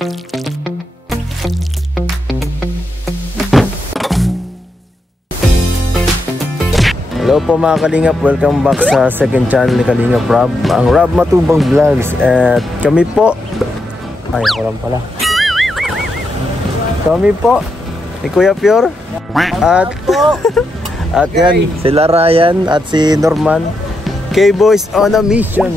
Hello po mga Kalingap, welcome back sa second channel ni Kalingap Rob, ang Rob Matubang Vlogs. At kami po, ay ako lang pala, kami po ni Kuya Pure at at yan, sila Ryan at si Norman, K-Boys on a mission.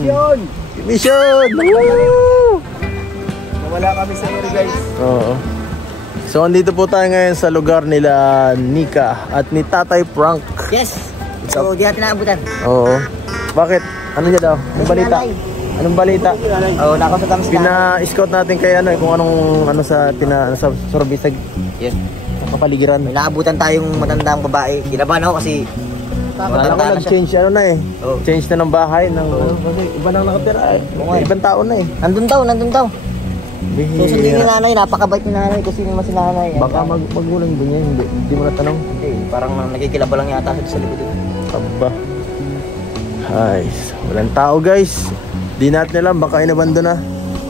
Wala kami sa area guys. Oo. So andito po tayo ngayon sa lugar nila Nika at ni Tatay Frank. Yes. So di natin naabutan. Oo. Bakit? Ano niya daw? Anong balita? Anong balita? Oo, nako sa kami. Pina-scout natin kay ano, kung anong ano sa sa Sorbisag. Yes. Sa kapaligiran. May naabutan tayong matandang babae. Kinabahan ako kasi Wala ko nag-change ano na eh. Oh. Change na ng bahay ng kasi iba nang nakatira eh. Ibang tao na eh. Nandun daw. Susundin ni nanay, napakabait ni nanay kasi naman si nanay. Baka magulang din yan, hindi mo natanong. Hindi, parang nagkikilaba lang yata sa likod dito. Aba. Ay, walang tao guys. Di natin alam, baka inabando na.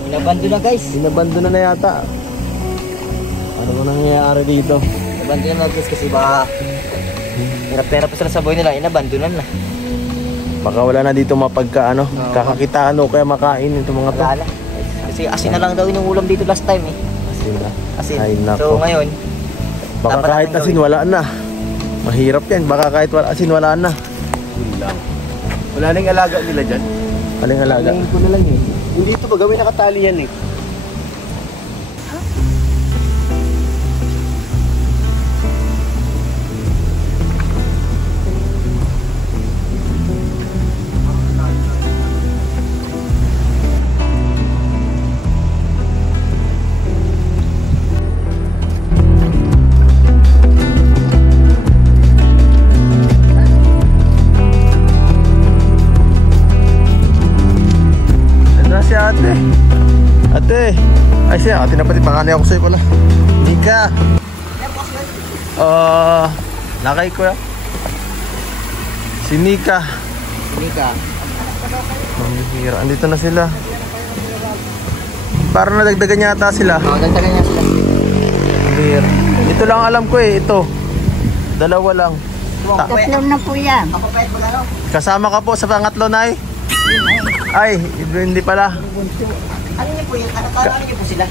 Inabando na guys. Inabando na yata. Ano mo nangyayari dito? Inabando na guys kasi baka hirap-hirap pa sila sa buhay nila, inabando na. Baka wala na dito mapagka ano, kakakitaan o kaya makain itong mga to. Wala. Kasi asin na lang daw yung ulam dito last time eh. Asin na. Asin. Ay, so ngayon, baka kahit asin wala na. Mahirap yan, baka kahit asin wala na. Wala nang alaga nila dyan. Aling alaga. Tingin ko na lang eh. Hindi ito ba gawin nakatali yan eh. Ate, ay siya, ate na pati panganay ako sa'yo pala. Nika. Nakay ko ya. Si Nika. Hira, andito na sila. Parang nadagdagan yata sila. Oo, dagdagan niya sila. Hira. Ito lang alam ko eh, ito. Dalawa lang. Tatlo na po yan. Mapapayat mo lang. Kasama ka po sa pangatlo, Nay? Ay, hindi pala. Ano niyo po yun? Ano niyo po sila?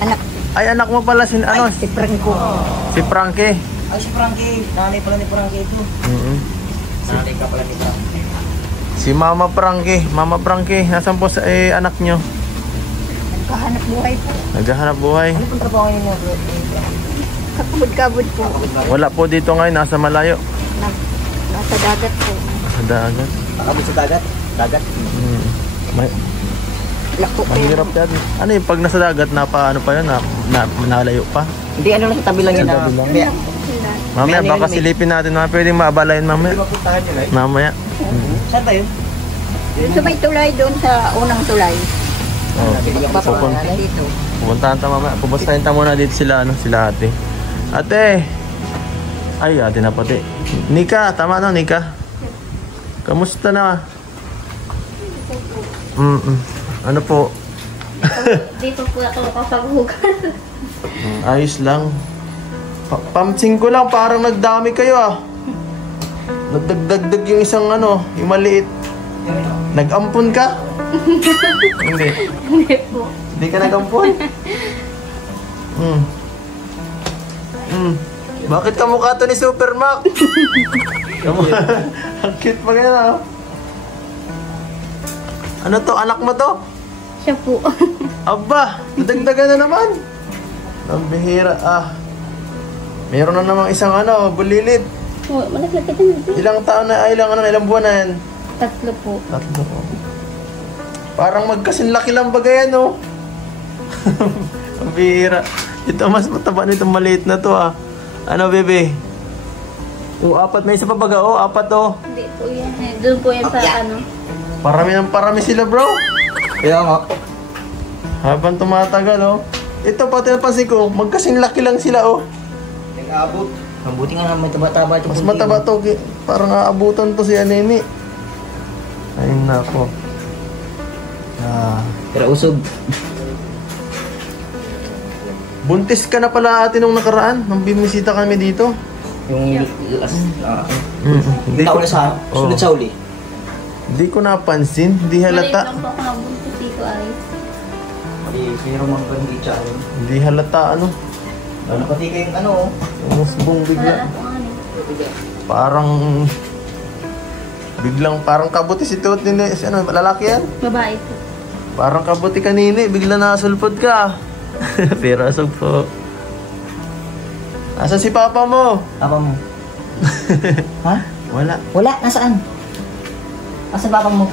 Anak. Ay, anak mo pala si ano? Si Franco. Si Frankie. Ay, si Frankie. Nanay pala ni Frankie ito. Nanay ka pala ni Frankie. Si Mama Frankie. Mama Frankie, nasan po sa anak nyo? Nagkahanap buhay po. Naghahanap buhay. Ano pong trabaho niyo? Kakabod-kabod po. Wala po dito ngayon, nasa malayo. Nasa dagat po. Sa dagat. Pakabot sa dagat. Dagat. Lako po. Mahirap yan. Ano yung pag nasa dagat, ano pa yun, nalayo pa? Hindi, ano lang sa tabi lang yun na. Mamaya, baka silipin natin, mga pwedeng maabala yun mamaya. Mamaya. Saan ba yun? Sa may tulay doon sa unang tulay. Dito. Pupuntahan tayo mamaya. Pupuntahan tayo muna dito sila, sila ate. Ate! Ay, ate na pati. Nika, tama no, Nika? Kamusta na? Ano po? Dito po ako kapaghugan. Ayos lang. Pamsing ko lang, parang nagdami kayo ah. Nagdagdag yung isang yung maliit. Nag-ampun ka? Hindi. Hindi po. Hindi ka nag-ampun? Bakit kamukha to ni Super Mac? Ang cute pa ganyan ah. Ano to? Anak mo to? Siya po. Aba, nadagdagan na naman. Ang bihira ah. Meron na namang isang bulilit. Malaki ka din. Ilang taon na, ilang buwan na yan? 3 po. 3 po. Parang magkasinlaki lang bagay yan Ang bihira. Ito mas mataba nitong maliit na to ah. Ano bebe? 4, may isa pa baga 4 Hindi po yan eh. Doon po yan sa Parami sila bro. Kaya nga. Habang tumatagal Ito pati napansin ko, magkasing laki lang sila Nag-aabot. Mabuti nga may taba-taba ito. Mas mataba to, parang aabutan to si Anini. Ayun na po. Pero usog. Buntis ka na pala ate nung nakaraan, nung bimisita kami dito. Yung last, Hindi ko, taon na sa sunod sa uli. hindi ko napansin, hindi Maliit halata. lang po ako nabuntis dito ay. Pati sino mang hindi siya. Hindi halata ano. Ano pati kayong ano, Umusbong Wala bigla. na po ano. Parang biglang parang kabuti si Tuot ni ano, lalaki yan. Babae po. Parang kabuti kanini, bigla nasulpot ka. Pero asog po. Asan si papa mo? Papa mo. Ha? Wala. Wala, nasaan? Nasaan papa mo?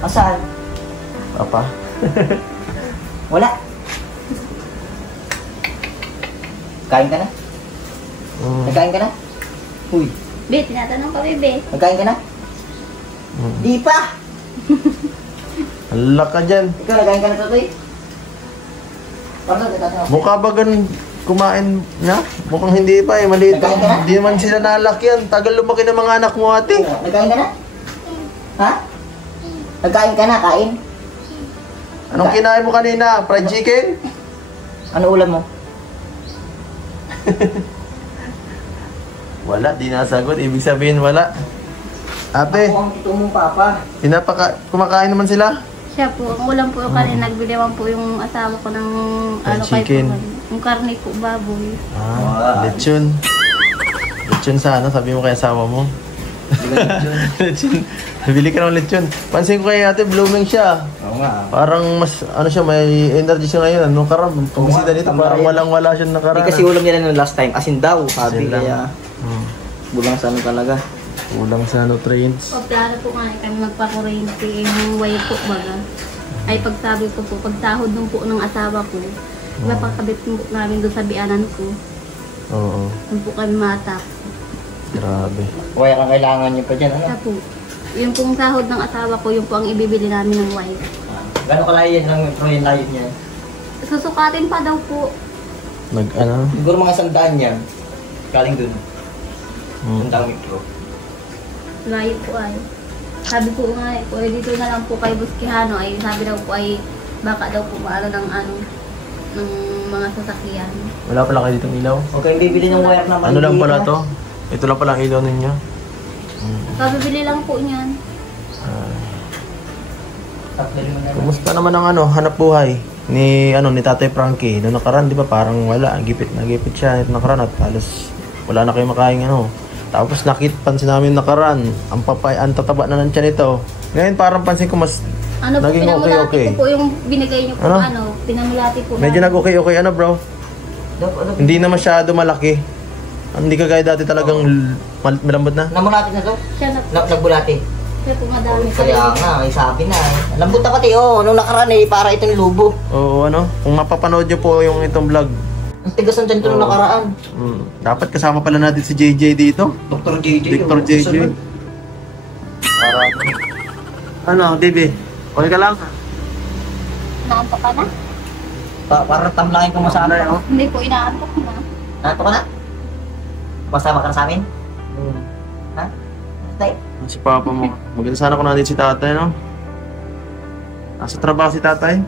Nasaan? Papa? Wala. Kain ka na? Nagkain ka na? Uy, Be, tinatanong ka, bebe. nagkain ka na? Di pa! Hala ka dyan. Ikaw, nagkain ka na, Totoy? Parang nagtatanong. Mukha ba ganun kumain na? Mukhang hindi pa eh, maliit. Nagkain ka na? Hindi naman sila nalakyan. Tagal lumaki ng mga anak mo ate. Nagkain ka na? Ha? Nagkain ka na, kain? Anong kinain mo kanina? Fried chicken? Ano ulam mo? Wala, di nasagot. Ibig sabihin wala. Ate, Ako ang ito mong papa. kumakain naman sila? Siya po, ang ulam po yung kanina, nagbiliwan po yung asawa ko ng ano kay chicken. po. Yung karne po, baboy. Lechon. Lechon sana, sabi mo kay asawa mo. Lechon. Bili ka ng lechon. Pansin ko kay ate, blooming siya. Oo nga. Parang mas, ano siya, may energy siya ngayon. Nung karang, pagbisita dito, tama parang yan. walang-wala siya Hindi nakaraan. kasi ulam nila nung last time. Asin daw, sabi Asin lang. kaya. Bulang sa ano talaga. Kulang sa nutrients. O, plano po nga kami magpakuryente yung way po baga. Ay pagsabi ko po, pagsahod nung po ng asawa ko, napakabit po namin doon sa bianan ko. Oo. Doon po kami mata. Grabe. Kaya kang kailangan nyo pa dyan. Ano? Siya po, yung pong sahod ng asawa ko, yung po ang ibibili namin ng wife. Gano'ng kalayo yan ang metro yung layo niya? Susukatin pa daw po. Ano? Siguro mga 100 yan. Galing dun. Sandang metro. Layo po ay. Sabi po nga po, dito na lang po kay Buskihano ay sabi daw po ay baka daw po maalo ng ano ng mga sasakyan. Wala pala kayo ditong ilaw? Huwag kayong bibili ng wire na Ano lang pala to? Ito lang pala ang ilaw ninyo? Kabibili lang po niyan. Kumusta naman ang ano, hanap buhay ni Tatay Frankie? Noong nakaraan, di ba, parang wala, gipit siya noong nakaraan at halos wala na kayo makain Tapos pansin namin nakaraan, ang tataba na ng tiyan ito. Ngayon parang pansin ko mas Ano po, naging pinamulati okay. ko po yung binigay niyo po, Ano? pinamulati po Medyo namin. nag-okay ano bro? Hindi na masyado malaki. Hindi kagaya dati talagang malambot na. Namulati na to? Siya na po, Nagbulati. siya po madami. Kaya nga, ay sabi na eh. Lambot na pati nung nakaraan para itong lubo. Oo, kung mapapanood nyo po yung itong vlog. Ang tigas ng dyan nung nakaraan. Dapat kasama pala natin si JJ dito. Dr. JJ. Dr. JJ. Ano, Bibi? Okay ka lang? Naantok ka na? Para tamlangin ko masama. Hindi po, inaantok na. Nato ka na? Masama ka na sa amin? Ha? Tay? Si Papa mo. Maganda sana kung nandito si tatay, no? Nasa trabaho si tatay?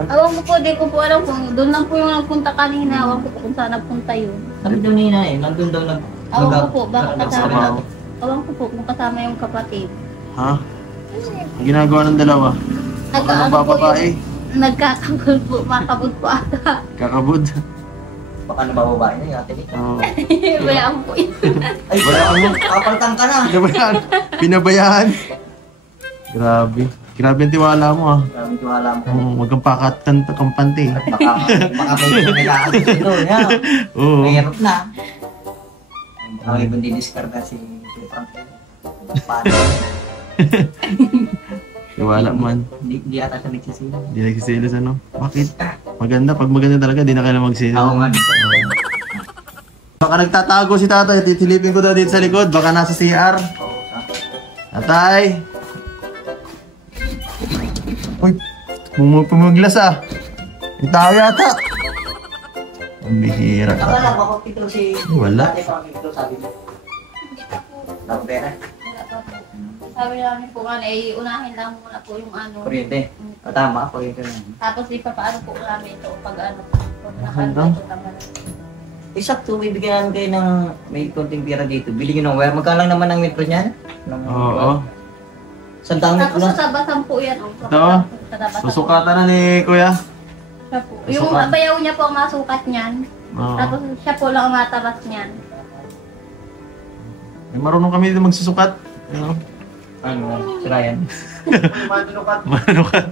Awang ko po, di ko po alam kung doon lang po yung nagpunta kanina. Awang ko po kung saan nagpunta yun. Sabi daw nina eh, nandun daw Awang ko po, baka kasama. Trabaho. Awang ko po kung kasama yung kapatid. Ha? Ang ginagawa ng dalawa? Ano bababae? Nagkakabul po, makabul po ata. Kakabud? Baka nabababae na yung ate Nick. Oo. Bayaan po yun. Ay, Wala ka mo. kapaltang ka na. Pinabayaan? Pinabayaan? Grabe. Grabe ang tiwala mo, ah. Maraming tiwala mo. Huwag kang pakat kampante. Baka may kailangan sa doon. Oo. Mahirap na. Ang ibang didiskarga si Frank. Paano? Tiwala man. Di ata siya nagsisino. Hindi nagsisilos, ano? Bakit? Maganda. Pag maganda talaga, di na kailangan magsilos. Ako nga. Baka nagtatago si tatay. Titilipin ko daw dito sa likod. Baka nasa CR. Tatay! Uy! Pumuglas, ah. May tao yata. Ang bihira. Akala ko pito si... Wala. Ate Frank ito sabi mo. Pera. Sabi namin po nga, unahin lang muna po yung ano. Kuryente. Tama, kuryente lang. Tapos ipapaano po namin ito pag ano. Hanggang? Sakto, bibigyan kayo ng may konting pira dito. Bili nyo ng wire. Magkano lang naman ang metro niyan? Oo. Sandang Tapos metro sa na. tabasan po yan. Oh. Ito. Susukatan na ni Kuya. Siya po. Yung bayaw niya po ang masukat niyan. Oo. Tapos siya po lang ang matabas niyan. Marunong kami dito magsusukat. Ano? Ano? Si Ryan. Manukat.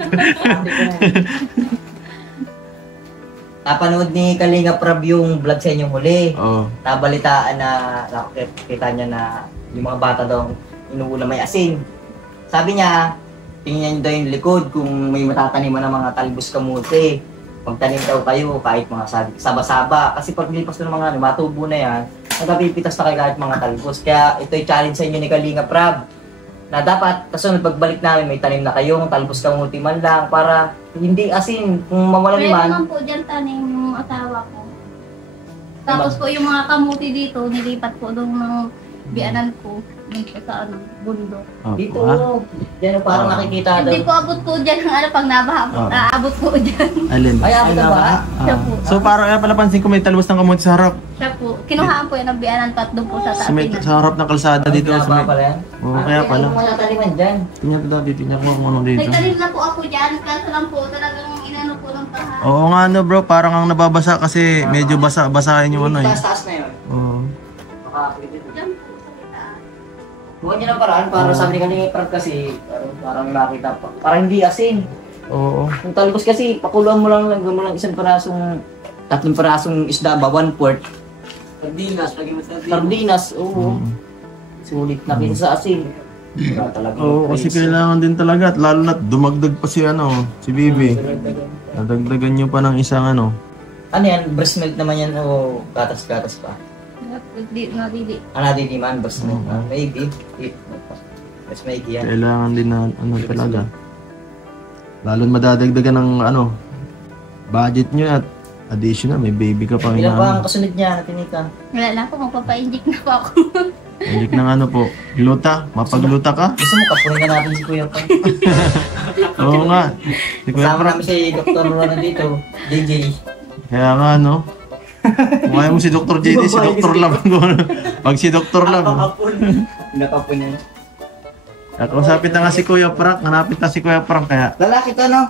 Napanood ni Kalinga Prab yung vlog sa inyong huli. Oo. Nabalitaan na nakita niya na yung mga bata daw inuulam may asin. Sabi niya, tingnan niyo daw yung likod kung may matataniman ng mga talbos kamote. Pagtanim daw kayo kahit mga saba-saba. Kasi pag nilipas ng mga matubo na yan, nagpapipitas na kayo kahit mga talbos. Kaya ito'y challenge sa inyo ni Kalinga Prab. Na dapat, kasunod pagbalik namin, may tanim na kayong talbos kamuti man lang para hindi asin, kung mawalan Pwede man. naman po dyan tanim yung asawa ko. Tapos po yung mga kamuti dito, nilipat po doon ng bianan ko. Dito sa bundok. Dito, yan parang nakikita daw. Hindi po abot po dyan ng pag nabaha po. Aabot po dyan. Alin? Ay, abot na ba? Siya po. So parang pala pansin ko may talbos ng kamote sa harap. Siya po. Kinuhaan po yan ng bianan at doon po sa taas. Sa harap ng kalsada dito. Sa may... pala yan. Oo, kaya pala. Ano mga taliman dyan? Tingnan ko dito, tingnan ko kung ano dito. Nagtanim na po ako dyan. Kaso lang po talagang inano po ng tahan. Oo nga no bro, parang ang nababasa kasi medyo basahin yung ano eh. Taas-taas na yun. Oo. Makakakita dyan. Dyan po sa kitaan. Huwag niyo ng paraan para sabi ni Kalinga Prab kasi parang nakita pa. Parang hindi asin. Oo. Yung talbos kasi, pakuluan mo lang isang parasong, 3 parasong isda ba, 1/4. Sardinas, lagi mo sardinas, oo. Sulit na kinsa sa asin. Talaga. Oo, kasi kailangan din talaga at lalo na't dumagdag pa si ano, si Bibi. Nadagdagan nyo pa ng isang ano. Ano yan, breast milk naman yan o gatas-gatas pa? Nadili. Nadili man, breast milk. Maybe. Breast milk yan. Kailangan din na ano talaga. Lalo madadagdagan ng ano, budget nyo at additional, may baby ka pang Ilan pa ang inaano. kasunod niya, natinika? Wala na po, magpapa-inject na po ako. Inject ng ano po, gluta, mapagluta ka? Gusto mo, kapunin na natin si Kuya pa. Oo nga. Si Kuya Kasama Frank. namin si Dr. Rona dito, JJ. Kaya nga no. Kung ayaw mo si Dr. JD, si Dr. Lam. Pag si Dr. Lam. Nakapun niya. Kausapin na nga si Kuya Frank, hanapin na si Kuya Frank kaya. Lalaki to, no?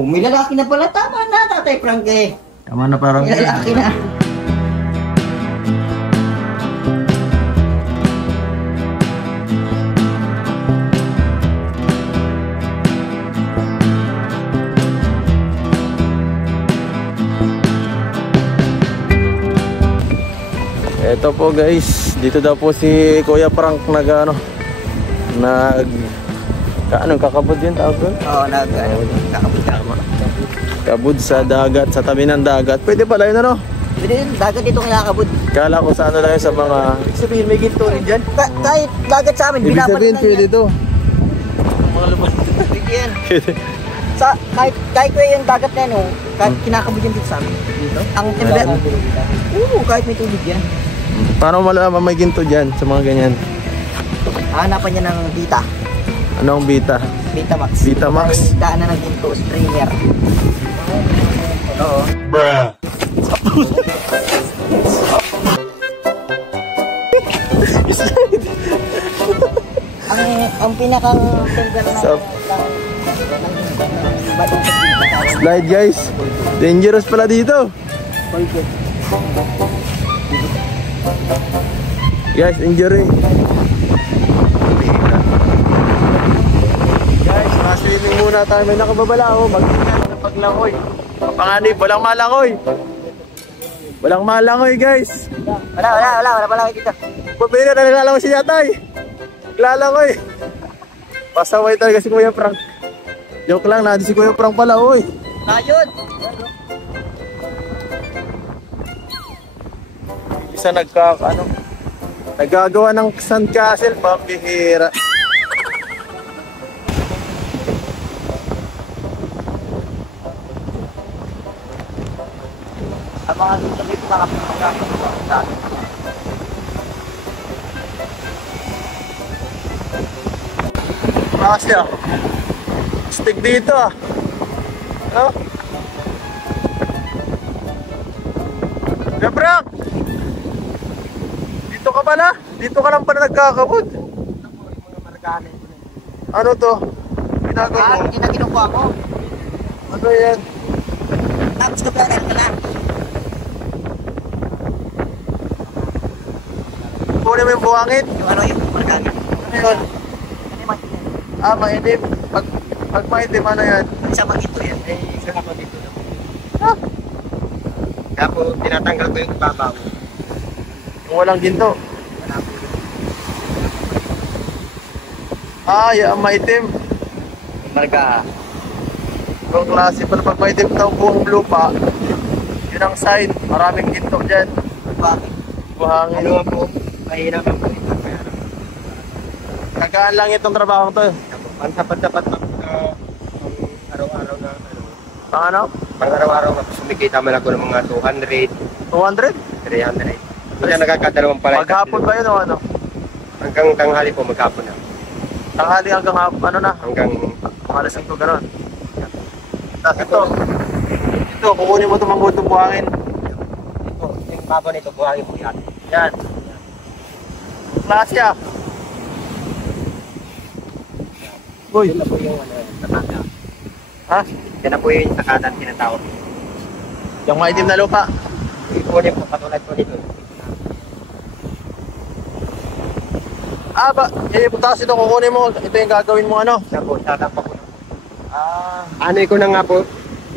May lalaki na pala. Tama na, Tatay Frank eh. Tama na parang. May lalaki na. Ito po guys, dito daw po si Kuya Frank kakabod yun tawag doon? Oo, nakakapit ka. Kabod sa dagat, sa tabi ng dagat. Pwede pala yun ano? Pwede yun, dagat dito kinakabot. Kala ko sa ano lang yun sa mga... Ibig sabihin, may ginto rin dyan. Kahit dagat sa amin, Ibig sabihin binapat na pwede yan. to. Mga lumang yan. Kahit ko yung dagat na yan, oh, kahit kinakabot yan dito sa amin. Dito? Ang timber. Oo, kahit may tubig yan. Paano malaman may ginto dyan sa mga ganyan? Hanapan niya ng Vita. Ano ang Vita? Vita Max. Vita Max? May daan na ng ginto, streamer. Oo. Bruh. Ang pinakang timber na Sup? Slide guys. Dangerous pala dito. Guys, injury. Guys, swimming muna tayo. May nakababala ako. Mag-ingat ng paglangoy. Panganib, walang malangoy. Walang malangoy guys. Wala pala dito. Pabira na nilalangoy si Yatay. Lalangoy. Pasaway talaga si Kuya Frank. Joke lang, nandito si Kuya Frank pala, oy. Ayun! Isa nagagawa ng sandcastle, pambihira. Ang mga dito dito nakapagkakita. Kasi stick dito ah. No? Gabrak! Dito ka pala? Dito ka lang pala nagkakabot. Ano to? Ginagawa mo? Kinukuha ko. Ano yan? Tapos ko pala ka lang. Kunin mo yung buhangin. Yung ano yung margana. Ano yun? Mainim. Pag mainim, ano yan? Isa magito yan. Isa ako dito na po. Ah, Kaya po, tinatanggal ko yung babaw. yung walang ginto. Wala po. Yan, maitim. Yung marga. Yung klase pala pag maitim na buong lupa, yun ang sign. Maraming ginto dyan. Bakit? Buhangin. Ano nga po, mahirap ang po ito. Kaya Kagaan lang itong trabaho to. ang tapat-tapat araw-araw na Pang ano? pang araw-araw na sumikita man ako ng mga 200, 200? 300. Kaya nagkakadalawang pala. Maghapon ba yun o ano? Hanggang tanghali po maghapon na. Tanghali hanggang ano na? Hanggang Alas 5 gano'n. Tapos ito, kukunin mo itong mangutong buhangin. ito, yung babaw nito, buhangin po yan. Yan. Klase ah. Uy. Yun na po yung takada. Ha? Yan na po yung takada tinatawag. Yung maitim na lupa. Ikunin po katulad po nito. Butas ito kukunin mo. Ito yung gagawin mo ano? Siya po, tatampak ko na. Ano Ko na nga po,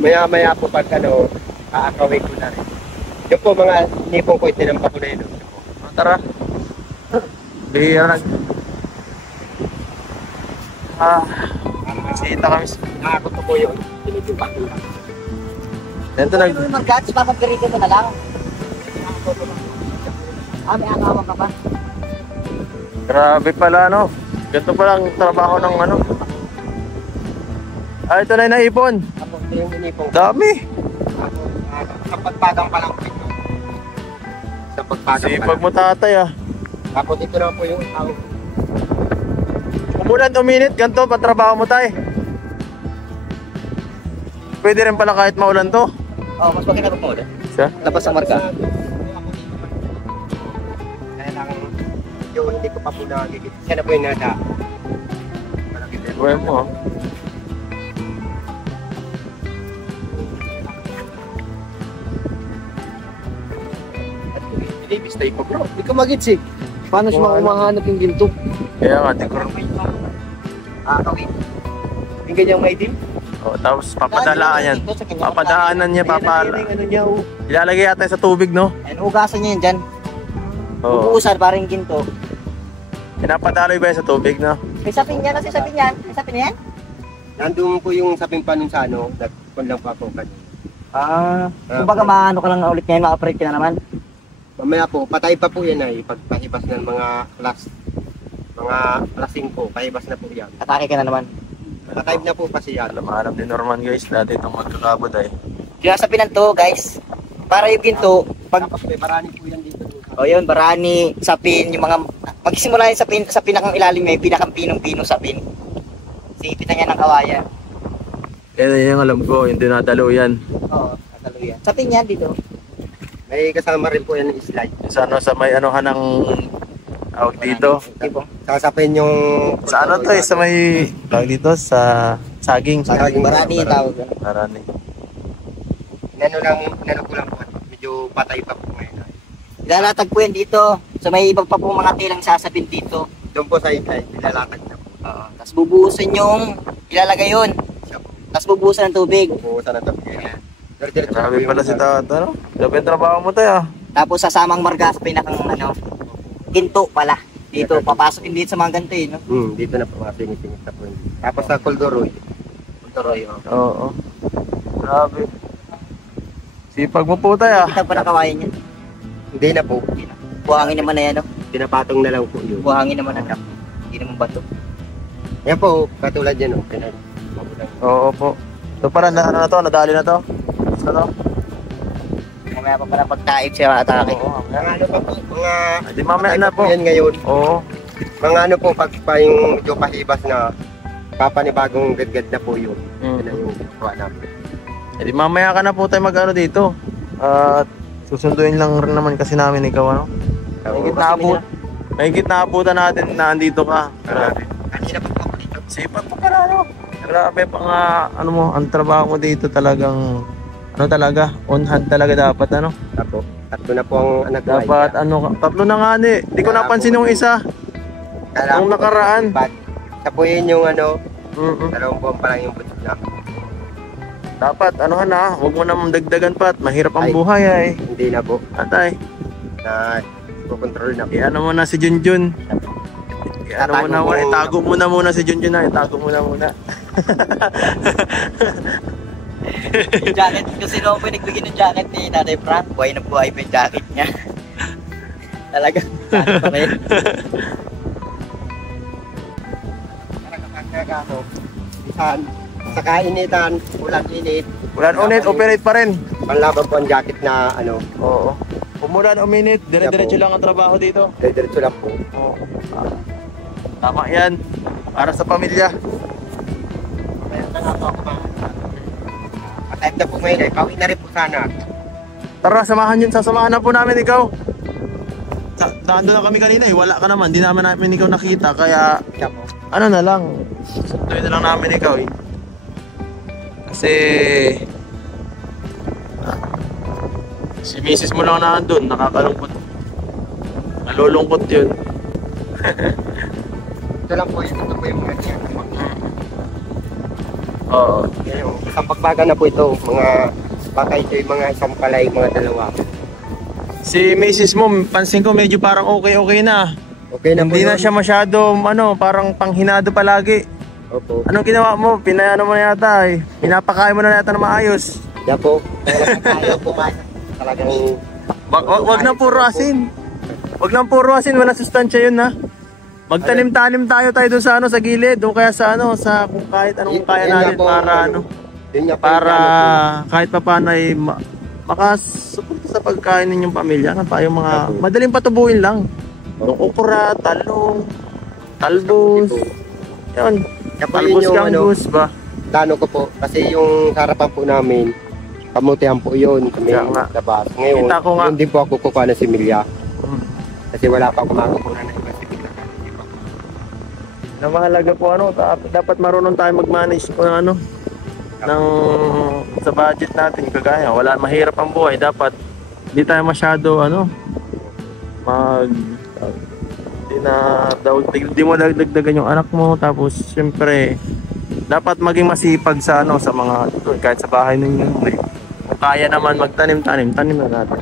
maya-maya po pag aakawin ko na rin. Yung po mga nipong ko, itinampak ko na yun. Tara. Bihira nag... Sita kami. Nakakot ko po yun, tinitimpak ko lang. Ito nag... Yung marga, tapos papagkarito mo na lang. May angawang ka pa. Grabe pala no. Ganito palang trabaho ng ano. Ito na yung naipon. Tapos ito yung inipong ko. Dami. Sa pagpagang pa lang po ito. Sa pagpagang pa Sipag lang. mo tatay ah. Tapos ito na po yung tawag. Umulan uminit, ganito, patrabaho mo tay. Pwede rin pala kahit maulan to. Mas maganda mo ulit. Siya? Labas ang marga. Kaya lang, yung hindi ko pa po nagigit. Siya na po yung nada. Buhay mo. Davis tayo pa bro. Hindi ko magits eh. Paano siya mahanap yung ginto? Kaya nga, tigro. Kawin. Yung ganyang maitim? Tapos papadalaan yan. Papadaanan niya, papala. Ano niya oh. Ilalagay yata sa tubig, no? Ayun, hugasan niya yun dyan. Oo. Ubuusan, parang ginto. Pinapadaloy ba yan sa tubig, no? May sapin yan, may sapin yan. May sapin yan? Nandun po yung saping pa nun sa ano. Nagpun lang pa ako kanina. Kumbaga maano ka lang ulit ngayon, ma-operate ka na naman. Mamaya po, patay pa po yan ay pagpahibas ng mga mga alas 5, pahibas na po yan. Atake ka na naman. Patay na po kasi yan. Alam ni Norman guys, dati itong magkakabot ay. Yung sapinan to, guys, para yung ginto, pag Tapos may marami po yan dito. yun, barani, sapin, yung mga magsimula yun sa pinakang ilalim niya, yung pinakang pinong-pino sapin. Sipitan niya ng kawayan. Yan yung alam ko, yung dinadalo yan. Oo, nataluyan. Sapin yan dito. May kasama rin po yan ng slide. Sa ano, sa may anuhan ng out dito. Tipo. Sasapin yung... Sa ano to eh, sa may tawag dito, sa saging. Saging. Barani yung tawag. Marami. Inano ko lang po. Medyo patay pa po ngayon. Ilalatag po yan dito. So may iba pa po mga tilang sasapin dito. Doon po sa ikay, nilalatag na po. Oo. Tapos bubuhusan yung ilalagay yun. Siya po. Tapos bubuhusan ng tubig. Bubuhusan na tabi. Diretso Grabe pala si Tata, no? Grabe yung trabaho mo tayo, ah. Tapos sasamang marga sa pinakang ginto pala. Dito, papasok din dito sa mga ganito eh, no? Dito na po mga singit-singit na po. Tapos sa Kuldoroy. Turoy, oh. Oo. Grabe. Sipag mo po tayo, ah. Kita pa na kawayan yan. Hindi na po. Buhangin naman na yan, no? Pinapatong na lang po yun. Buhangin naman na. Hindi naman bato. Yan po, katulad yan o. Oo po. Ito pala, ano na to? Nadali na to? Ano? Mamaya pa pala pagtaib siya atake. Oo, Mga ano pa po, mga... di mamaya na po. Yan ngayon. Oo. Mga ano po, pag pa yung medyo pahibas na papanibagong gadgad na po yun. Yan na yung gawa namin. Di mamaya ka na po tayo mag-ano dito. At Susunduin lang rin naman kasi namin ikaw, ano? Mahigit na abutan natin na andito ka. Grabe. Kanina pa po ako dito. Sipat mo pala, no? Grabe pa nga, ano mo, ang trabaho mo dito talagang, ano talaga, on hand talaga dapat, ano? Apo, tatlo na po ang anak ko. Dapat, ano, tatlo na nga ni. Di ko napansin yung isa. Ang nakaraan. Sa po yun yung ano, Mm-mm. 2 buwan pa lang yung buntis na. Dapat, ano ka na, huwag mo namang dagdagan pa at mahirap ang Ay. buhay ay. Hindi na po. Atay, Na control na po. ano mo na si Junjun. Ano mo na, itago mo na muna si Junjun na, itago mo na muna. Yung jacket, kasi noong po nagbigay ng jacket ni Nanay Frank, buhay na buhay pa yung jacket niya. Talaga, jacket pa rin. Kaya ako, isan, sa kainitan, ulan init. Ulan ulit, operate pa rin. Panlaban po ang jacket na ano, Oo. Umulan o minute, dire-diretso lang ang trabaho dito. diretso lang po. Oo. Tama yan. Para sa pamilya. Kaya na nga po ako mga patayip na po ngayon eh, pauwi na rin po sana. Tara, sasamahan na po namin ikaw. Nandun na kami kanina eh, wala ka naman. Di naman namin ikaw nakita, kaya Kaya po, ano na lang, sunduin na lang namin ikaw eh. Kasi si misis mo lang nandun, nakakalungkot. Nalulungkot yun. ito lang po yung mga tiyan. Oo. Yung isang pagbaga na po ito, baka ito yung mga isang palay, mga dalawa. Si misis mo, pansin ko medyo parang okay na. Okay na po Hindi na yun. siya masyado, parang panghinado palagi. Opo. Anong ginawa mo? Pinayano mo na yata eh. Pinapakain mo na yata na maayos. Kaya po, kaya po talagang Wag na puro asin. Wag lang puro asin, walang sustansya yun ha. Magtanim-tanim tayo doon sa sa gilid, doon kaya sa kung kahit anong kaya Yun nga natin po, para yun nga po para yung plano kahit papaano ay makasuporta sa pagkain ninyong pamilya na tayo mga madaling patubuin lang. Yung okra, talong, talbos. po. Yun. Kaya po yun Talbos yung ganggus ba? plano ko po. Kasi yung harapan po namin, kamutihan po yun. Kami Kaya nga. labas. Ngayon, Kita ko nga. yun din po ako kukuha ng similya. Hmm. Kasi wala pa ako makukuha ng iba similya. Na mahalaga po dapat marunong tayo mag-manage kung ng sa budget natin kagaya mahirap ang buhay, dapat hindi tayo masyado hindi mo dagdagan yung anak mo, tapos siyempre dapat maging masipag sa sa mga kahit sa bahay ninyo. Kung kaya naman tanim na natin.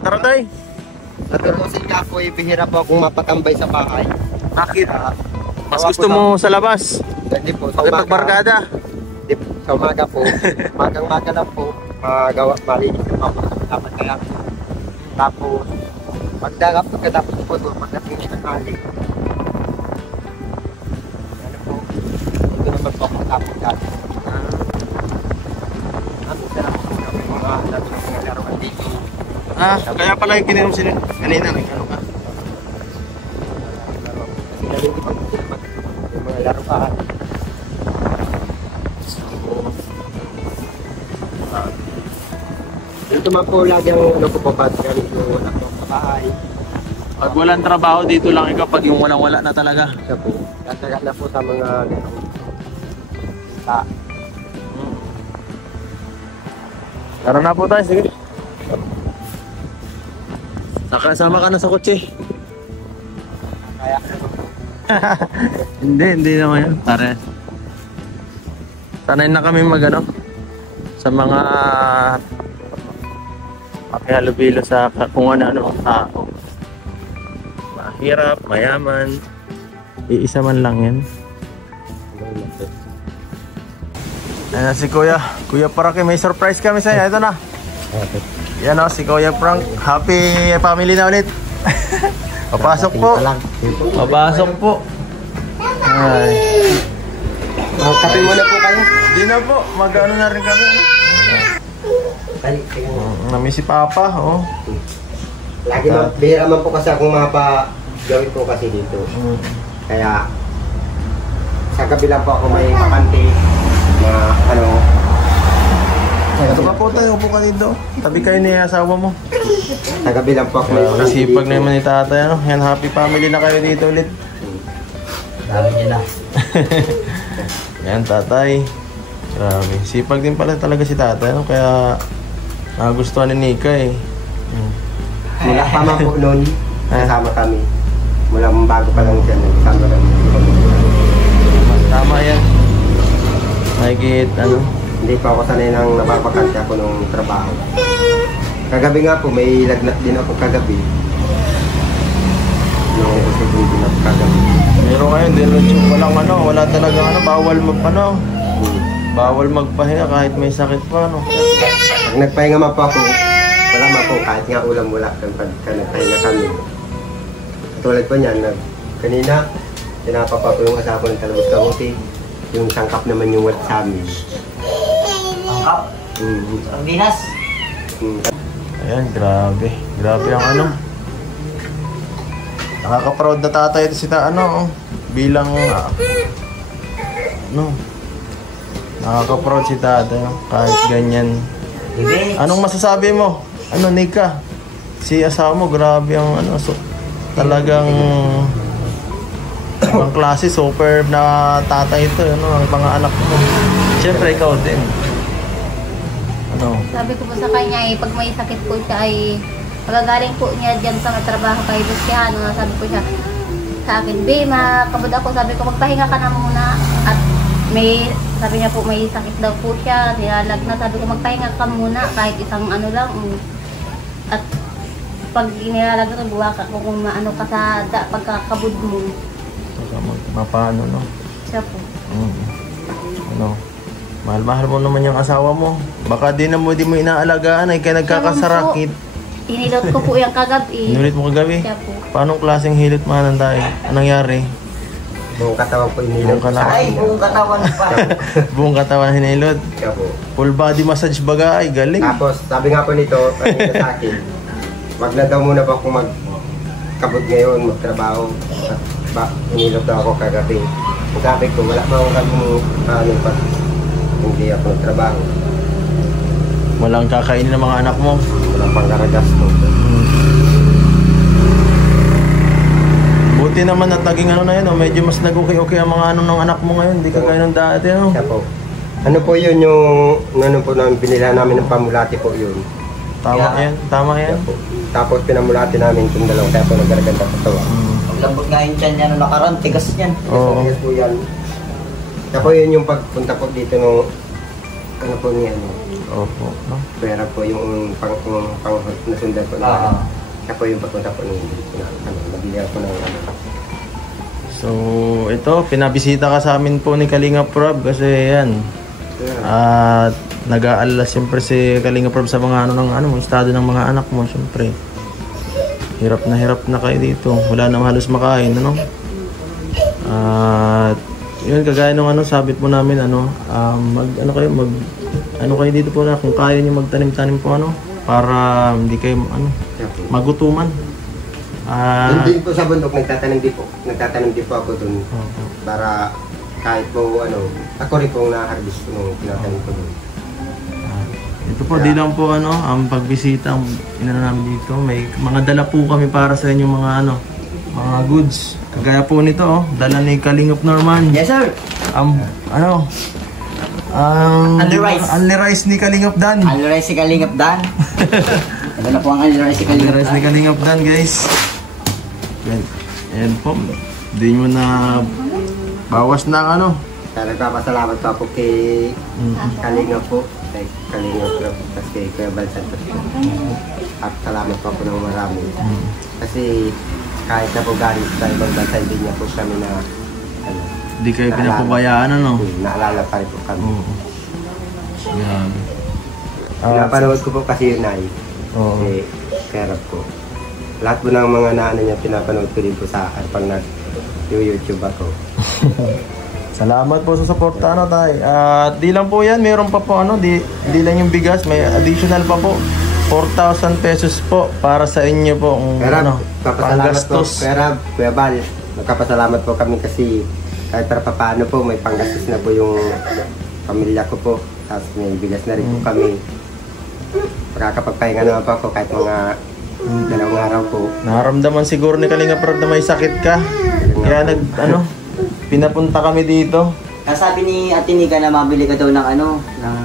Tara tayo. Natutusin nga po, bihira po akong mapatambay sa bahay. Bakit? Mas gusto mo sa labas? Hindi po, sa umaga. Pagbarkada? Hindi po, sa umaga po. Magang-maga lang po. Malinis na po. Dapat kaya po. Tapos, pagkatapos po doon, pagdating niya ng halik. Ano po, ito naman po akong tapos dati. Ano sarap po kami mga laruan dito. Kaya pala yung kininom sila kanina, nagkano ka? Nalindi pa po sila yung mga laruan. Dito man po lagi ang napupapad galing yung anak ko sa bahay. Pag walang trabaho dito lang ikaw, pag yung wala na talaga. Siya po. Tasaga na po sa mga sa Tara na po tayo, sige. Nakasama ka na sa kotse. kaya Hindi naman yan. Tara. Sanay na kami sa mga makihalubilo sa kung ano tao. Mahirap, mayaman. Iisa man lang yan. Ayan na si Kuya. Kuya Frank, may surprise kami sa'yo. Ito na. Yan o, si Kuya Frank. Happy family na ulit. Papasok po. Papasok po. Ay. kape muna po kayo. Di na po. Mag-ano na rin kami. Nami si Papa. Oh. Lagi bihira man po kasi akong mapagawin po kasi dito. Kaya sa gabi lang po ako may kapante na Ito pa po tayo, upo ka dito. Tabi kayo ni asawa mo. Tagabi lang po ako. Kasipag naman ni tatay, ano? Yan, happy family na kayo dito ulit. Dami niya na. Yan, tatay. Grabe. Sipag din pala talaga si tatay, ano? Kaya nagustuhan ni Nika eh. Mula pa man po noon, kasama kami. Mula bago pa lang dyan, kasama kami. Tama yan. Nakikita, ano? Hindi pa ako sanay nang napapakante ako nung trabaho. Kagabi nga po, may lagnat din ako kagabi. Nung gusto din ako kagabi. Pero ngayon, walang ano, wala talaga ano, bawal magpano. Bawal magpahinga kahit may sakit pa, ano. Pag nagpahinga man po ako, wala man po, kahit nga ulam wala pag nagpahinga kami. Katulad po niyan, kanina, pinapapa ko yung asawa ng talabos kamuti. Yung sangkap naman yung wala sa amin. Angkap. Sardinas. Ayan, grabe. Grabe ang ano. Nakaka-proud na tatay ito si ano, bilang ano. Nakaka-proud si tatay, kahit ganyan. Bebe. Anong masasabi mo? Ano, Nika? Si asawa mo, grabe ang ano, so, talagang ibang klase, super na tatay ito, ano, ang mga anak mo. Siyempre, ikaw din. Ano? Sabi ko po sa kanya pag may sakit po siya ay pagagaling po niya dyan sa trabaho kay Luciano, sabi ko siya sa akin, "Be, makabod ako." Sabi ko, "Magpahinga ka na muna." At sabi niya po may sakit daw po siya, nilalag na. Sabi ko, "Magpahinga ka muna kahit isang ano lang." At pag nilalag na, buwa ka kung maano ka sa pagkakabod mo. Mapano, no? Siya po. Ano? Mahal-mahal mo naman yung asawa mo. Baka di mo inaalagaan ay kaya nagkakasarakit. Hinilot ko po yung kagabi. Inulit mo kagabi? Siya po. Paano klaseng hilot mo tayo? Anong nangyari? Buong katawan po inilog Buong katawan. Ay, buong katawan pa. Buong katawan hinilot. Kaya po. Full body massage baga ay galing. Tapos, sabi nga po nito, kanina sa akin, wag na daw muna po akong magkabot ngayon, magtrabaho. At inilog daw ako kagabi. Sabi ko, wala pa akong kami pag hindi ako nagtrabaho. Walang kakainin ng mga anak mo. Walang pangkaragas ko. Buti naman at naging ano na yun, medyo mas nag-okay-okay ang mga ano ng anak mo ngayon. Hindi ka kaya ng dati, ano? Kaya po. Ano po yun yung, ano po namin, binila namin ng pamulati po yun. Tama yan, tama yan. Kaya po. Tapos pinamulati namin itong dalawang, kaya po nagkaraganda sa tawa. Paglambot nga yung tiyan niya nung nakaraan, tigas niyan. Oo. Yes po yan. Kaya po yun yung pagpunta po dito nung, ano po niya, ano, Opo, no? pera po yung pang nasundan po na. Kaya po yung pagpunta po nung, nabili ako ng ano. So, ito, pinabisita ka sa amin po ni Kalinga Prab kasi yan. At nag-aalala siyempre si Kalinga Prab sa mga ano ng ano, estado ng mga anak mo, siyempre. Hirap na kayo dito. Wala na halos makain, ano? At yun, kagaya nung ano, sabit mo namin, ano, ano kayo dito po na, kung kaya niyo magtanim-tanim po, ano, para hindi kayo, ano, magutuman. Doon din po sa bundok, nagtatanim din po ako doon. Para kahit po, ano, ako rin pong na-harvest ko nung pinatanim ko doon. Ito po, di lang po ano, ang pagbisita ang inano namin dito. May mga dala po kami para sa inyo mga ano, mga goods. Kagaya po nito, oh, dala ni Kalingap Norman. Yes, sir. Ang Only Rice ni Kalingap Dan. Only Rice si Kalingap Dan. Ito na po ang Only Rice si Only Kalingap Rice ni Dan. Kalingap Dan, guys. Yan po. Di mo na bawas na ang ano. Kaya nagpapasalamat pa po kay Kalinga po. Kay Kalinga po. Kasi Kuya Bal Santos po. At salamat pa po ng marami. Kasi kahit na po galing sa ibang bansa, hindi niya po kami na ano, Di kayo pinapabayaan, ano? naalala pa rin po kami. Oo. Yan. Pinapanood ko po kasi yun ay. Oo. Kasi kaya po. Lahat po ng mga naano niya, pinapanood ko din po sa akin pag nag-YouTube ako. Salamat po sa suporta, ano, tay. At di lang po yan, meron pa po ano, di lang yung bigas, may additional pa po. 4,000 pesos po para sa inyo po kung Pero ano, papasalamat po. panggastos. Pero Kuya Bal, nagkapasalamat po kami kasi kahit para paano po may panggastos na po yung pamilya ko po. Tapos may bigas na rin po kami. Makakapagpahinga naman po ako kahit mga 2 araw po. Nakaramdaman siguro ni Kalinga Prab na may sakit ka. Kaya pinapunta kami dito. Sabi ni Ate Nika na mabili ka daw ng ng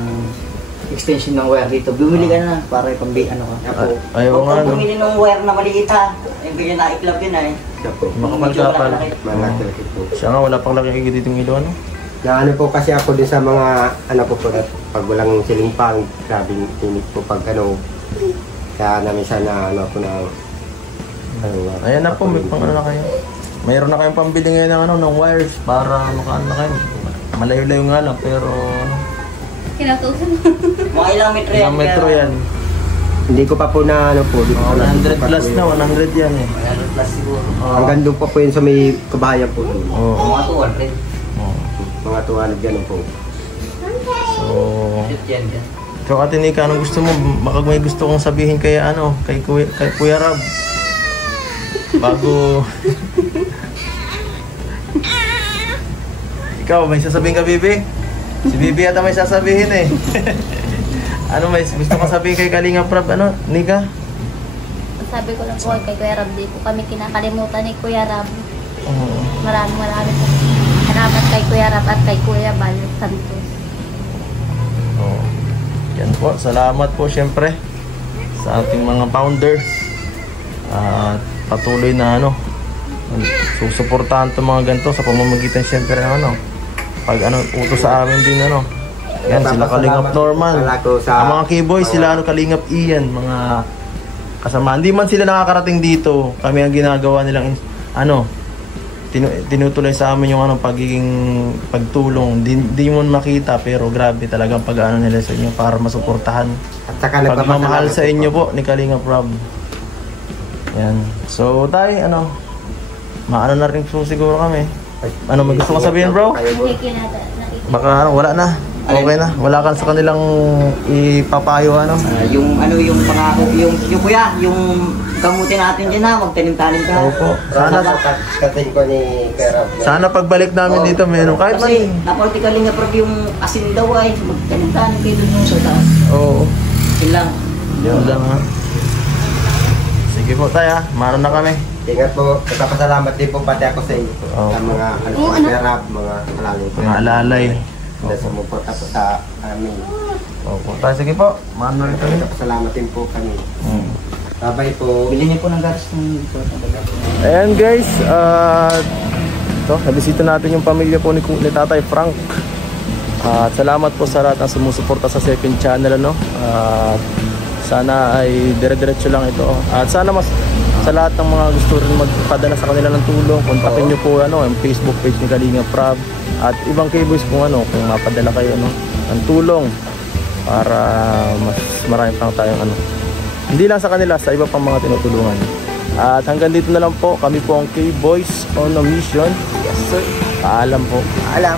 extension ng wire dito. Bumili ka na para ipambi ka. Ayaw nga, Huwag kang bumili ng wire na maliit ha. Yung ganyan na iklap yun eh. Siya po. Makapal-kapal. Malaki po. Siya nga, wala pang laki dito ng ilo, ano? Na po kasi ako din sa mga po pag walang siling pang, grabe tinik po pag kaya namin sana ako na Ayan na po, may pang na kayo. Mayroon na kayong pambili ngayon ng wires para makaano na kayo. Malayo-layo nga lang, pero Kinatusan. Mga ilang metro yan. ilang metro yan. hindi ko pa po na Oh, 100 plus na, 100 yan eh. 100 plus siguro. Hanggang doon pa po yun sa may kabahayan po doon. Oo. Mga 200. Mga 200 ganun po. So, Yan. ikaw Ate Nika, anong gusto mo? Baka may gusto kong sabihin kay Kuya Rab. Bago... Ikaw, may sasabihin ka, Bibi? Si Bibi ata may sasabihin eh. Ano may gusto kong sabihin kay Kalinga Prab, Nika? Sabi ko lang po kay Kuya Rab, di po kami kinakalimutan ni Kuya Rab. Oo. Maraming po. Salamat kay Kuya Rab at kay Kuya Bal Santos. Oo. Yan po, salamat po syempre sa ating mga founder. At patuloy na susuportahan itong mga ganito sa pamamagitan syempre pag utos sa amin din yan sila Kalingap Norman, ang mga K-boys sila Kalingap Ian, mga kasama, hindi man sila nakakarating dito, kami ang ginagawa nilang tinutuloy sa amin yung pagiging pagtulong, di mo makita pero grabe talagang pag-ano nila sa inyo para masuportahan At saka pagmamahal sa inyo po ni Kalinga Prab. Yan. So tay, maano na rin po siguro kami. May gusto ko sabihin, bro? Baka wala na. Okay na. Wala ka sa kanilang ipapayo Yung pangako, yung kuya, yung kamutin natin dyan ha, magtanim-tanim ka. Opo. Sana kating ko ni Kerab. Sana pagbalik namin dito, kahit man. Kasi naparti ka lang yung asin daw ay magtanim-tanim kayo dun sa taas. Oo. Yun lang. Yun lang ha. Sige po tayo, maano na kami. Ingat po. Nagpapasalamat din po pati ako sa inyo. Sa mga Kerab, mga alalay. Mga alalay. Na sumuporta po sa amin. Opo. Tayo, sige po. Maano rin kami. Nagpapasalamat din po kami. Bye-bye po. Bilhin niyo po ng garas ng Ayan guys, nabisita natin yung pamilya po ni Tatay Frank. At salamat po sa lahat ng sumusuporta sa second channel At sana ay dire-diretso lang ito. At sana sa lahat ng mga gusto rin magpadala sa kanila ng tulong, kontakin nyo po yung Facebook page ni Kalinga Prab at ibang K-boys kung kung mapadala kayo ng tulong para mas marami pang tayong hindi lang sa kanila, sa iba pang mga tinutulungan. At hanggang dito na lang po, kami po ang K-boys on a mission. Yes sir. Paalam po. Alam.